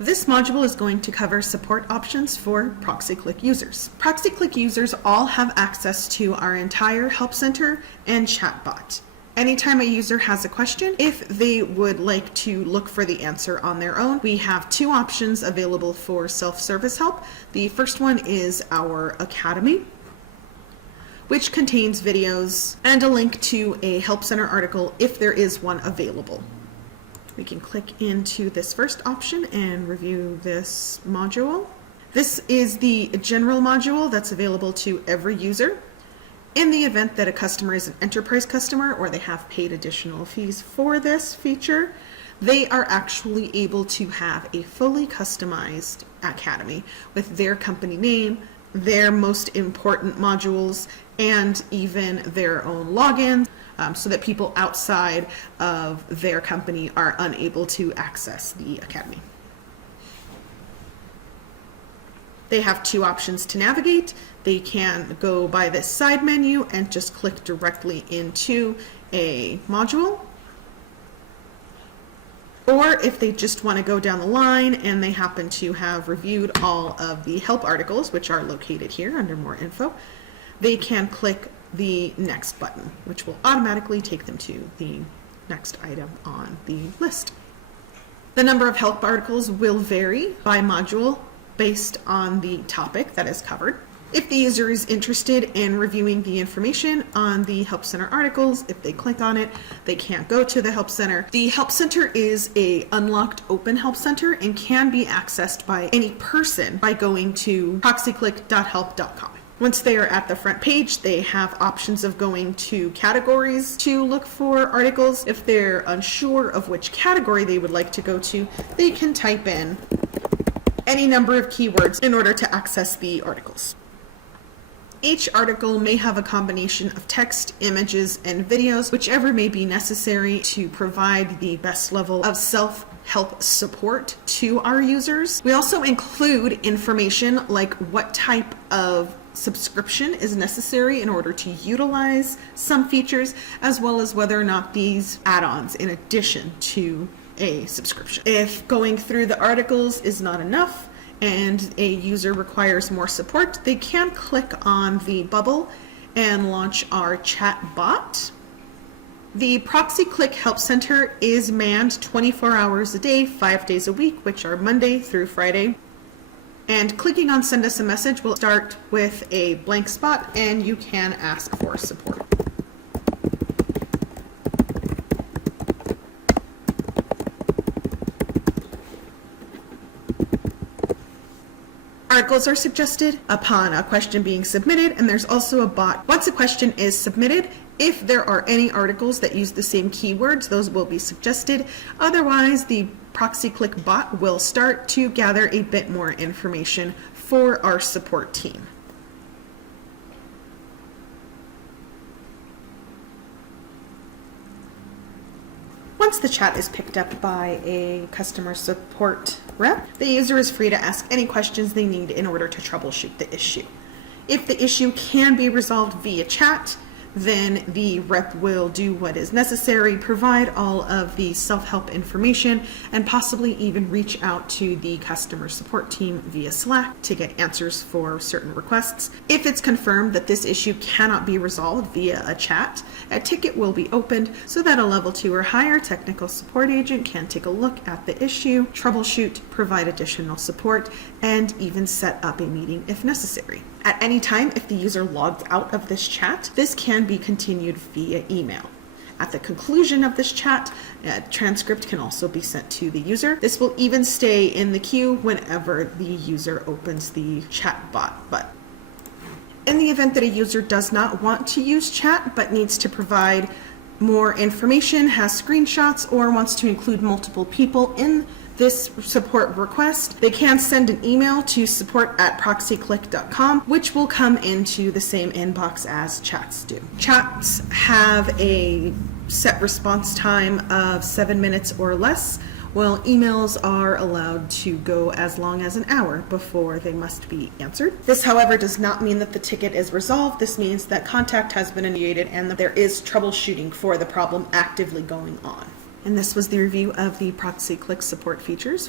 This module is going to cover support options for ProxyClick users. ProxyClick users all have access to our entire Help Center and chatbot. Anytime a user has a question, if they would like to look for the answer on their own, we have two options available for self-service help. The first one is our Academy, which contains videos and a link to a Help Center article if there is one available. We can click into this first option and review this module. This is the general module that's available to every user. In the event that a customer is an enterprise customer or they have paid additional fees for this feature, they are actually able to have a fully customized Academy with their company name, their most important modules, and even their own login, so that people outside of their company are unable to access the Academy. They have two options to navigate. They can go by this side menu and just click directly into a module. Or if they just want to go down the line and they happen to have reviewed all of the help articles, which are located here under more info, they can click the next button, which will automatically take them to the next item on the list. The number of help articles will vary by module based on the topic that is covered. If the user is interested in reviewing the information on the Help Center articles, if they click on it, they can't go to the Help Center. The Help Center is an unlocked open Help Center and can be accessed by any person by going to proxyclick.help.com. Once they are at the front page, they have options of going to categories to look for articles. If they're unsure of which category they would like to go to, they can type in any number of keywords in order to access the articles. Each article may have a combination of text, images, and videos, whichever may be necessary to provide the best level of self-help support to our users. We also include information like what type of subscription is necessary in order to utilize some features, as well as whether or not these add-ons in addition to a subscription. If going through the articles is not enough and a user requires more support, they can click on the bubble and launch our chat bot. The ProxyClick Help Center is manned 24 hours a day, 5 days a week, which are Monday through Friday. And clicking on Send Us a Message will start with a blank spot and you can ask for support. Articles are suggested upon a question being submitted, and there's also a bot. Once a question is submitted, if there are any articles that use the same keywords, those will be suggested. Otherwise, the ProxyClick bot will start to gather a bit more information for our support team. Once the chat is picked up by a customer support rep, the user is free to ask any questions they need in order to troubleshoot the issue. If the issue can be resolved via chat, then the rep will do what is necessary, provide all of the self-help information, and possibly even reach out to the customer support team via Slack to get answers for certain requests. If it's confirmed that this issue cannot be resolved via a chat, a ticket will be opened so that a level 2 or higher technical support agent can take a look at the issue, troubleshoot, provide additional support, and even set up a meeting if necessary. At any time, if the user logs out of this chat, this can be continued via email. At the conclusion of this chat, a transcript can also be sent to the user. This will even stay in the queue whenever the user opens the chat bot button. In the event that a user does not want to use chat but needs to provide more information, has screenshots, or wants to include multiple people in this support request, they can send an email to support@proxyclick.com, which will come into the same inbox as chats do. Chats have a set response time of 7 minutes or less, while emails are allowed to go as long as an hour before they must be answered. This, however, does not mean that the ticket is resolved. This means that contact has been initiated and that there is troubleshooting for the problem actively going on. And this was the review of the ProxyClick support features.